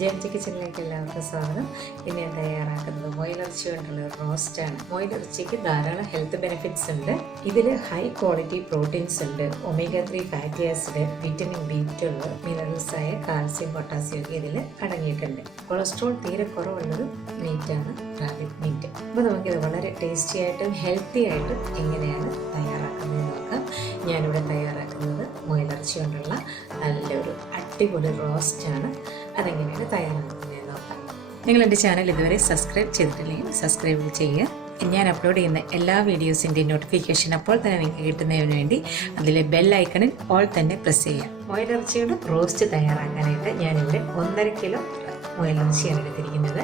JMJ കിച്ചണിലേക്ക് എല്ലാവർക്കും സ്വാഗതം. ഇന്ന് ഞാൻ തയ്യാറാക്കുന്നത് മുയലിറച്ചി കൊണ്ടുള്ള റോസ്റ്റാണ്. മുയലിറച്ചിക്ക് ധാരാളം ഹെൽത്ത് ബെനിഫിറ്റ്സ് ഉണ്ട്. ഇതിൽ ഹൈ ക്വാളിറ്റി പ്രോട്ടീൻസ് ഉണ്ട്, omega-3 fatty acid, vitamin B12, minerals ആയ കാൽസ്യം, പൊട്ടാസ്യം ഒക്കെ ഇതിൽ അടങ്ങിയിട്ടുണ്ട്. കൊളസ്ട്രോൾ തീരെ കുറവുള്ളത് മീറ്റാണ്, റാബിറ്റ് മീറ്റ്. അപ്പോൾ നമുക്കിത് വളരെ ടേസ്റ്റി ആയിട്ടും ഹെൽത്തി ആയിട്ടും എങ്ങനെയാണ് തയ്യാറാക്കുന്നത് നോക്കാം. ഞാനിവിടെ തയ്യാറാക്കുന്നത് മുയലിറച്ചി കൊണ്ടുള്ള നല്ലൊരു അടിപൊളി റോസ്റ്റാണ്. അതെങ്ങനെയാണ് തയ്യാറാക്കുന്നത് നോക്കാം. നിങ്ങൾ എൻ്റെ ചാനൽ ഇതുവരെ സബ്സ്ക്രൈബ് ചെയ്തിട്ടില്ലെങ്കിൽ സബ്സ്ക്രൈബ് ചെയ്യുക. ഞാൻ അപ്ലോഡ് ചെയ്യുന്ന എല്ലാ വീഡിയോസിൻ്റെയും നോട്ടിഫിക്കേഷൻ അപ്പോൾ തന്നെ നിങ്ങൾക്ക് കിട്ടുന്നതിന് വേണ്ടി അതിലെ ബെൽ ഐക്കണിൽ ഓൾ തന്നെ പ്രസ് ചെയ്യുക. മുയലിറച്ചിയുടെ റോസ്റ്റ് തയ്യാറാക്കാനായിട്ട് ഞാനിവിടെ 1.5 കിലോ മുയലിറച്ചിയാണ് എടുത്തിരിക്കുന്നത്.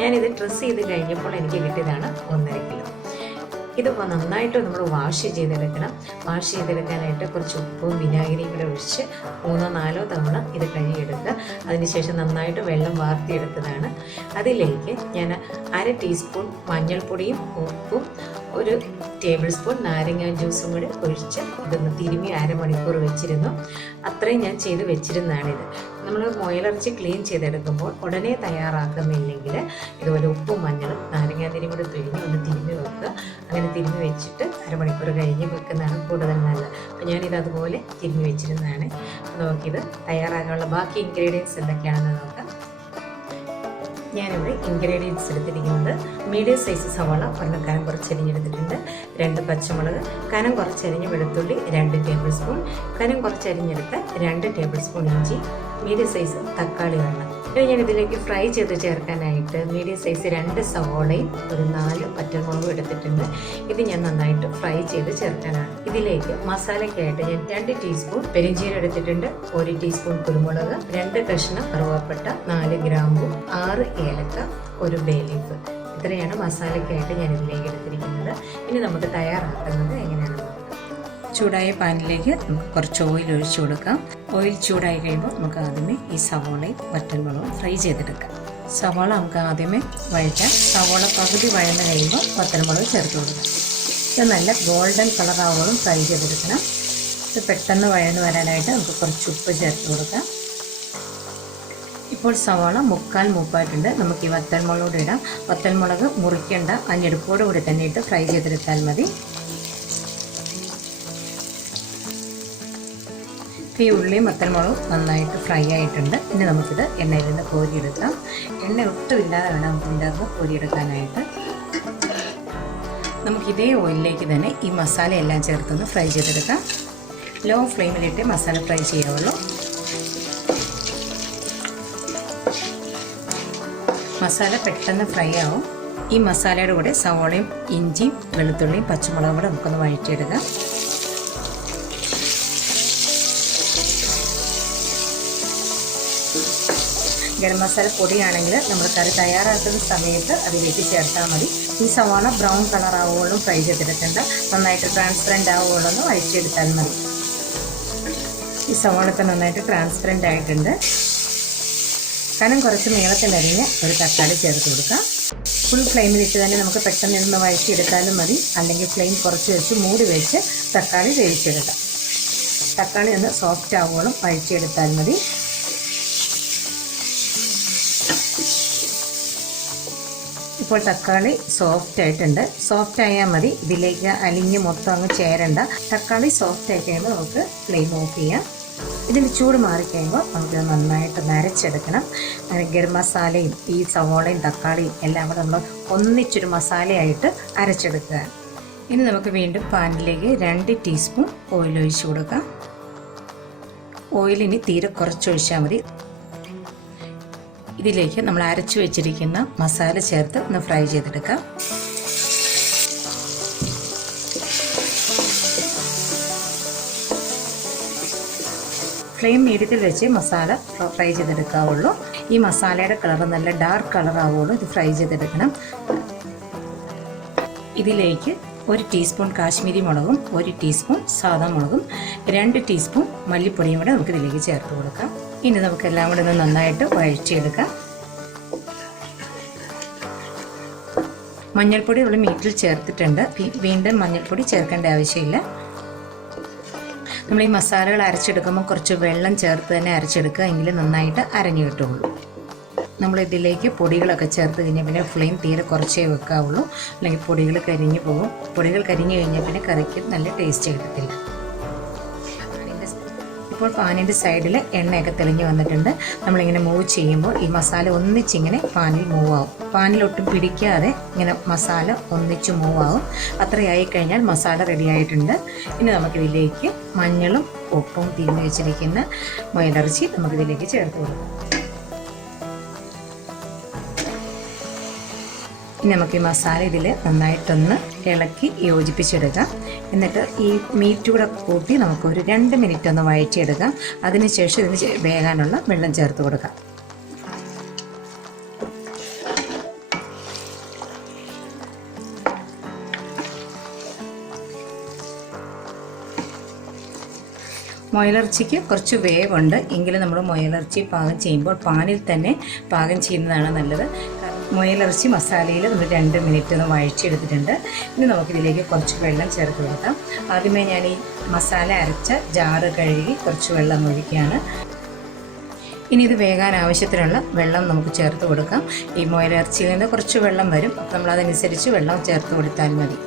ഞാനിത് ഡ്രസ്സ് ചെയ്ത് കഴിഞ്ഞപ്പോൾ എനിക്ക് കിട്ടിയതാണ് 1.5 കിലോ. ഇത് നന്നായിട്ട് നമ്മൾ വാഷ് ചെയ്തെടുക്കണം. വാഷ് ചെയ്തെടുക്കാനായിട്ട് കുറച്ച് ഉപ്പും വിനാഗിരിയും കൂടെ ഒഴിച്ച് 3-4 തവണ ഇത് കഴുകിയെടുക്കുക. അതിനുശേഷം നന്നായിട്ട് വെള്ളം വാർത്തിയെടുത്തതാണ്. അതിലേക്ക് ഞാൻ 1/2 ടീസ്പൂൺ മഞ്ഞൾപ്പൊടിയും ഉപ്പും 1 ടേബിൾ സ്പൂൺ നാരങ്ങ ജ്യൂസും കൂടി ഒഴിച്ച് ഇതൊന്ന് തിരുമ്മി 1/2 മണിക്കൂർ വെച്ചിരുന്നു. അത്രയും ഞാൻ ചെയ്ത് വെച്ചിരുന്നതാണിത്. നമ്മൾ മുയലിറച്ചി ക്ലീൻ ചെയ്തെടുക്കുമ്പോൾ ഉടനെ തയ്യാറാക്കുന്നില്ലെങ്കിൽ ഇതുപോലെ ഉപ്പും മഞ്ഞളും നാരങ്ങാതിരിയും കൂടി പിഴിഞ്ഞ് ഒന്ന് തിരുമ്മി വെക്കുക. അങ്ങനെ തിരുമ്മി വെച്ചിട്ട് 1/2 മണിക്കൂർ കഴിഞ്ഞ് വെക്കുന്നതാണ് കൂടുതൽ നല്ലത്. അപ്പോൾ ഞാനിത് അതുപോലെ തിരുമ്മി വെച്ചിരുന്നതാണ്. നമുക്കിത് തയ്യാറാക്കാനുള്ള ബാക്കി ഇൻഗ്രീഡിയൻസ് എന്തൊക്കെയാണെന്ന് നോക്കാം. ഞാനിവിടെ ഇൻഗ്രീഡിയൻസ് എടുത്തിരിക്കുന്നത് മീഡിയം സൈസ് സവാള 1 കനം കുറച്ചരിഞ്ഞെടുത്തിട്ടുണ്ട്, 2 പച്ചമുളക്, കനം കുറച്ചരിഞ്ഞ വെളുത്തുള്ളി 2 ടേബിൾ സ്പൂൺ, കനം കുറച്ചരിഞ്ഞെടുത്ത 2 ടേബിൾ സ്പൂൺ ഇഞ്ചി, മീഡിയം സൈസ് തക്കാളി വേണം. ഇനി ഞാൻ ഇതിലേക്ക് ഫ്രൈ ചെയ്ത് ചേർക്കാനായിട്ട് മീഡിയം സൈസ് 2 സവോളയും 4 പച്ചമുളകും എടുത്തിട്ടുണ്ട്. ഇത് ഞാൻ നന്നായിട്ട് ഫ്രൈ ചെയ്ത് ചേർക്കാനാണ്. ഇതിലേക്ക് മസാലയ്ക്കായിട്ട് ഞാൻ 2 ടീസ്പൂൺ പെരിഞ്ചീരം എടുത്തിട്ടുണ്ട്, 1 ടീസ്പൂൺ കുരുമുളക്, 2 കഷ്ണം കറുവാപ്പട്ട, 4 ഗ്രാമ്പു, 6 ഏലക്ക, 1 ബേ ലീഫ്. ഇത്രയാണ് മസാലയ്ക്കായിട്ട് ഞാൻ ഇതിലേക്ക് എടുത്തിരിക്കുന്നത്. ഇനി നമുക്ക് തയ്യാറാക്കുന്നത് എങ്ങനെയാണെന്ന് നോക്കാം. ചൂടായ പാനിലേക്ക് നമുക്ക് കുറച്ച് ഓയിൽ ഒഴിച്ചു കൊടുക്കാം. ഓയിൽ ചൂടായി കഴിയുമ്പോൾ നമുക്ക് ആദ്യമേ ഈ സവോളയും വറ്റൽമുളകും ഫ്രൈ ചെയ്തെടുക്കാം. സവോള നമുക്ക് ആദ്യമേ വഴറ്റാം. സവോള പകുതി വഴന്ന് കഴിയുമ്പോൾ വറ്റൽമുളക് ചേർത്ത് കൊടുക്കാം. ഇത് നല്ല ഗോൾഡൻ കളറാവുമ്പോഴും ഫ്രൈ ചെയ്തെടുക്കണം. ഇത് പെട്ടെന്ന് വഴന്ന് വരാനായിട്ട് നമുക്ക് കുറച്ച് ഉപ്പ് ചേർത്ത് കൊടുക്കാം. ഇപ്പോൾ സവാള 1/4 മൂപ്പായിട്ടുണ്ട്. നമുക്ക് ഈ വറ്റൽമുളകോട് ഇടാം. വറ്റൽമുളക് മുറിക്കേണ്ട, ആ ഞെടുപ്പോട് കൂടി തന്നെ ഇട്ട് ഫ്രൈ ചെയ്തെടുത്താൽ മതി. ഈ ഉള്ളിയും വറ്റൽമുളകും നന്നായിട്ട് ഫ്രൈ ആയിട്ടുണ്ട്. ഇനി നമുക്കിത് എണ്ണയിൽ നിന്ന് കോരിയെടുക്കാം. എണ്ണ ഒട്ടുമില്ലാതെ വേണം നമുക്ക് ഇതിൻ്റെ കോരിയെടുക്കാനായിട്ട്. നമുക്കിതേ ഓയിലിലേക്ക് തന്നെ ഈ മസാല എല്ലാം ചേർത്തൊന്ന് ഫ്രൈ ചെയ്തെടുക്കാം. ലോ ഫ്ലെയിമിലിട്ട് മസാല ഫ്രൈ ചെയ്യാവുള്ളൂ. മസാല പെട്ടെന്ന് ഫ്രൈ ആവും. ഈ മസാലയുടെ കൂടെ സവോളയും ഇഞ്ചിയും വെളുത്തുള്ളിയും പച്ചമുളകും കൂടെ നമുക്കൊന്ന് വഴറ്റിയെടുക്കാം. ഗരം മസാല പൊടിയാണെങ്കിൽ നമ്മൾ കറി തയ്യാറാക്കുന്ന സമയത്ത് അതിലേക്ക് ചേർത്താൽ മതി. ഈ സവാള ബ്രൗൺ കളർ ആവുകയോളം ഫ്രൈ ചെയ്തെടുക്കേണ്ട, നന്നായിട്ട് ട്രാൻസ്പെറൻറ്റ് ആവുകയോളം ഒന്ന് വഴറ്റിയെടുത്താൽ മതി. ഈ സവാളൊക്കെ നന്നായിട്ട് ട്രാൻസ്പെറൻറ്റ് ആയിട്ടുണ്ട്. കനം കുറച്ച് നീളത്തിലരിഞ്ഞ് ഒരു തക്കാളി ചേർത്ത് കൊടുക്കാം. ഫുൾ ഫ്ലെയിമിലിട്ട് തന്നെ നമുക്ക് പെട്ടെന്ന് നിന്ന് വഴറ്റിയെടുത്താലും മതി, അല്ലെങ്കിൽ ഫ്ലെയിം കുറച്ച് വെച്ച് മൂടി വെച്ച് തക്കാളി വേവിച്ചെടുക്കാം. തക്കാളി ഒന്ന് സോഫ്റ്റ് ആവുകയോളം വഴറ്റിയെടുത്താൽ മതി. ഇപ്പോൾ തക്കാളി സോഫ്റ്റ് ആയിട്ടുണ്ട്. സോഫ്റ്റ് ആയാൽ മതി, ഇതിലേക്ക് അലിഞ്ഞ് മൊത്തം അങ്ങ് ചേരണ്ട. തക്കാളി സോഫ്റ്റ് ആയി കഴിയുമ്പോൾ നമുക്ക് ഫ്ലെയിം ഓഫ് ചെയ്യാം. ഇതിന് ചൂട് മാറിക്കഴിയുമ്പോൾ നമുക്ക് നന്നായിട്ട് നരച്ചെടുക്കണം. ഗരം മസാലയും ഈ സവോളയും തക്കാളിയും എല്ലാം കൂടെ നമ്മൾ ഒന്നിച്ചൊരു മസാലയായിട്ട് അരച്ചെടുക്കുക. ഇനി നമുക്ക് വീണ്ടും പാനിലേക്ക് 2 ടീസ്പൂൺ ഓയിൽ ഒഴിച്ചു കൊടുക്കാം. ഓയിലിനി തീരെ കുറച്ചൊഴിച്ചാൽ മതി. ഇതിലേക്ക് നമ്മൾ അരച്ചു വെച്ചിരിക്കുന്ന മസാല ചേർത്ത് ഒന്ന് ഫ്രൈ ചെയ്തെടുക്കാം. ഫ്ലെയിം മീഡിയത്തിൽ വെച്ച് മസാല ഫ്രൈ ചെയ്തെടുക്കാവുള്ളൂ. ഈ മസാലയുടെ കളർ നല്ല ഡാർക്ക് കളർ ആവുള്ളൂ ഇത് ഫ്രൈ ചെയ്തെടുക്കണം. ഇതിലേക്ക് 1 ടീസ്പൂൺ കാശ്മീരി മുളകും 1 ടീസ്പൂൺ സാദാ മുളകും 2 ടീസ്പൂൺ മല്ലിപ്പൊടിയും കൂടെ നമുക്ക് ഇതിലേക്ക് ചേർത്ത് കൊടുക്കാം. ഇനി നമുക്കെല്ലാം കൂടെ ഒന്ന് നന്നായിട്ട് വഴറ്റിയെടുക്കാം. മഞ്ഞൾപ്പൊടി നമ്മൾ മീറ്റിൽ ചേർത്തിട്ടുണ്ട്. വീണ്ടും മഞ്ഞൾപ്പൊടി ചേർക്കേണ്ട ആവശ്യമില്ല. നമ്മൾ ഈ മസാലകൾ അരച്ചെടുക്കുമ്പോൾ കുറച്ച് വെള്ളം ചേർത്ത് തന്നെ അരച്ചെടുക്കുക, എങ്കിൽ നന്നായിട്ട് അരഞ്ഞു കിട്ടുള്ളൂ. നമ്മളിതിലേക്ക് പൊടികളൊക്കെ ചേർത്ത് കഴിഞ്ഞാൽ പിന്നെ ഫ്ലെയിം തീരെ കുറച്ചേ വെക്കാവുള്ളൂ, അല്ലെങ്കിൽ പൊടികൾ കരിഞ്ഞു പോകും. പൊടികൾ കരിഞ്ഞു കഴിഞ്ഞാൽ പിന്നെ കറിക്ക് നല്ല ടേസ്റ്റ് കിട്ടത്തില്ല. ഇപ്പോൾ പാനിൻ്റെ സൈഡിൽ എണ്ണയൊക്കെ തെളിഞ്ഞ് വന്നിട്ടുണ്ട്. നമ്മളിങ്ങനെ മൂവ് ചെയ്യുമ്പോൾ ഈ മസാല ഒന്നിച്ചിങ്ങനെ പാനിൽ മൂവ് ആവും. പാനിലൊട്ടും പിടിക്കാതെ ഇങ്ങനെ മസാല ഒന്നിച്ച് മൂവ് ആവും. അത്രയായി കഴിഞ്ഞാൽ മസാല റെഡി ആയിട്ടുണ്ട്. ഇനി നമുക്കിതിലേക്ക് മഞ്ഞളും ഉപ്പും തിരിഞ്ഞ് വെച്ചിരിക്കുന്ന മുയലിറച്ചി നമുക്കിതിലേക്ക് ചേർത്ത് കൊടുക്കാം. ഇനി നമുക്ക് ഈ മസാല ഇതിൽ നന്നായിട്ടൊന്ന് ഇളക്കി യോജിപ്പിച്ചെടുക്കാം. എന്നിട്ട് ഈ മീറ്റ് കൂടെ കൂട്ടി നമുക്കൊരു 2 മിനിറ്റ് ഒന്ന് വഴറ്റിയെടുക്കാം. അതിനുശേഷം ഇതിന് വേകാനുള്ള വെള്ളം ചേർത്ത് കൊടുക്കാം. മുയലിറച്ചിക്ക് കുറച്ച് വേവുണ്ട്, എങ്കിലും നമ്മൾ മുയലിറച്ചി പാകം ചെയ്യുമ്പോൾ പാനിൽ തന്നെ പാകം ചെയ്യുന്നതാണ് നല്ലത്. മുയലിറച്ചി മസാലയിൽ നമ്മൾ 2 മിനിറ്റ് ഒന്ന് വഴച്ചെടുത്തിട്ടുണ്ട്. ഇനി നമുക്കിതിലേക്ക് കുറച്ച് വെള്ളം ചേർത്ത് കൊടുക്കാം. ആദ്യമേ ഞാൻ ഈ മസാല അരച്ച ജാറ് കഴുകി കുറച്ച് വെള്ളം ഒഴിക്കുകയാണ്. ഇനി ഇത് വേകാൻ ആവശ്യത്തിനുള്ള വെള്ളം നമുക്ക് ചേർത്ത് കൊടുക്കാം. ഈ മുയലിറച്ചിയിൽ നിന്ന് കുറച്ച് വെള്ളം വരും, നമ്മളതനുസരിച്ച് വെള്ളം ചേർത്ത് കൊടുത്താൽ മതി.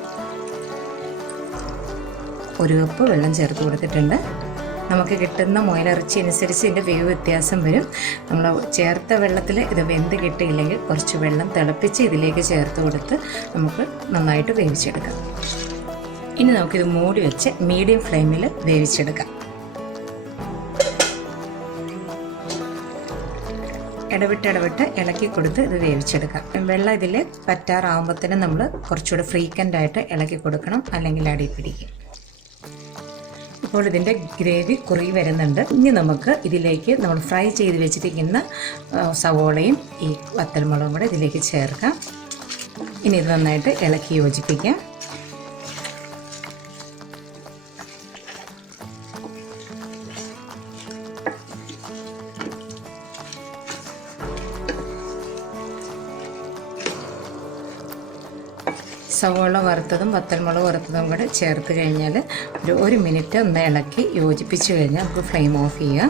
1 കപ്പ് വെള്ളം ചേർത്ത് കൊടുത്തിട്ടുണ്ട്. നമുക്ക് കിട്ടുന്ന മുയലിറച്ചി അനുസരിച്ച് ഇതിൻ്റെ വേവ് വ്യത്യാസം വരും. നമ്മൾ ചേർത്ത വെള്ളത്തിൽ ഇത് വെന്ത് കിട്ടിയില്ലെങ്കിൽ കുറച്ച് വെള്ളം തിളപ്പിച്ച് ഇതിലേക്ക് ചേർത്ത് കൊടുത്ത് നമുക്ക് നന്നായിട്ട് വേവിച്ചെടുക്കാം. ഇനി നമുക്കിത് മൂടി വെച്ച് മീഡിയം ഫ്ലെയിമിൽ വേവിച്ചെടുക്കാം. ഇടവിട്ട് ഇളക്കി കൊടുത്ത് ഇത് വേവിച്ചെടുക്കാം. വെള്ളം ഇതിൽ പറ്റാറാകുമ്പോഴത്തേനും നമ്മൾ കുറച്ചുകൂടെ ഫ്രീക്വൻ്റായിട്ട് ഇളക്കി കൊടുക്കണം, അല്ലെങ്കിൽ അടി പിടിക്കും. ഇപ്പോൾ ഇതിൻ്റെ ഗ്രേവി കുറുകി വരുന്നുണ്ട്. ഇനി നമുക്ക് ഇതിലേക്ക് നമ്മൾ ഫ്രൈ ചെയ്ത് വെച്ചിരിക്കുന്ന സവോളയും ഈ വത്തൽമുളകും കൂടെ ഇതിലേക്ക് ചേർക്കാം. ഇനി ഇത് നന്നായിട്ട് ഇളക്കി യോജിപ്പിക്കാം. സവോള വറുത്തതും വത്തൽമുളക് വറുത്തതും കൂടെ ചേർത്ത് കഴിഞ്ഞാൽ ഒരു 1 മിനിറ്റ് ഒന്ന് ഇളക്കി യോജിപ്പിച്ച് കഴിഞ്ഞാൽ നമുക്ക് ഫ്ലെയിം ഓഫ് ചെയ്യാം.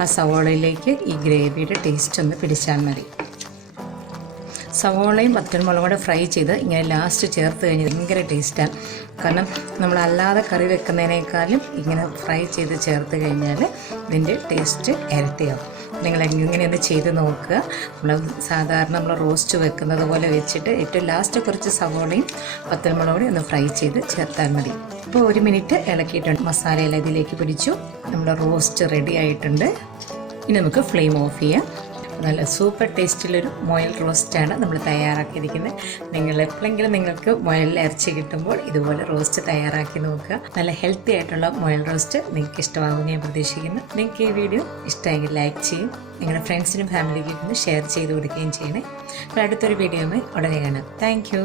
ആ സവോളയിലേക്ക് ഈ ഗ്രേവിയുടെ ടേസ്റ്റ് ഒന്ന് പിടിച്ചാൽ മതി. സവോളയും വത്തൽമുളകും കൂടെ ഫ്രൈ ചെയ്ത് ഇങ്ങനെ ലാസ്റ്റ് ചേർത്ത് കഴിഞ്ഞാൽ ഭയങ്കര ടേസ്റ്റാണ്. കാരണം നമ്മളല്ലാതെ കറി വെക്കുന്നതിനേക്കാളും ഇങ്ങനെ ഫ്രൈ ചെയ്ത് ചേർത്ത് കഴിഞ്ഞാൽ ഇതിൻ്റെ ടേസ്റ്റ് ഇരട്ടിയാവും. നിങ്ങൾ ഇങ്ങനെയൊന്ന് ചെയ്ത് നോക്കുക. നമ്മൾ റോസ്റ്റ് വെക്കുന്നത് പോലെ വെച്ചിട്ട് ഏറ്റവും ലാസ്റ്റ് കുറച്ച് സവോളയും വത്തൽമുളകും ഒന്ന് ഫ്രൈ ചെയ്ത് ചേർത്താൽ മതി. ഇപ്പോൾ 1 മിനിറ്റ് ഇളക്കിയിട്ടുണ്ട്. മസാലയെല്ലാം ഇതിലേക്ക് പിടിച്ചു. നമ്മുടെ റോസ്റ്റ് റെഡി ആയിട്ടുണ്ട്. ഇനി നമുക്ക് ഫ്ലെയിം ഓഫ് ചെയ്യാം. നല്ല സൂപ്പർ ടേസ്റ്റിലൊരു മുയൽ റോസ്റ്റാണ് നമ്മൾ തയ്യാറാക്കിയിരിക്കുന്നത്. നിങ്ങൾ എപ്പോഴെങ്കിലും നിങ്ങൾക്ക് മുയൽ ഇറച്ചി കിട്ടുമ്പോൾ ഇതുപോലെ റോസ്റ്റ് തയ്യാറാക്കി നോക്കുക. നല്ല ഹെൽത്തി ആയിട്ടുള്ള മുയൽ റോസ്റ്റ് നിങ്ങൾക്ക് ഇഷ്ടമാകുമെന്ന് ഞാൻ പ്രതീക്ഷിക്കുന്നു. നിങ്ങൾക്ക് ഈ വീഡിയോ ഇഷ്ടമെങ്കിൽ ലൈക്ക് ചെയ്യും, നിങ്ങളുടെ ഫ്രണ്ട്സിനും ഫാമിലിക്കും ഒന്ന് ഷെയർ ചെയ്ത് കൊടുക്കുകയും ചെയ്യണേ. അപ്പോൾ അടുത്തൊരു വീഡിയോയുമായി ഉടനെ കാണാം. Thank you.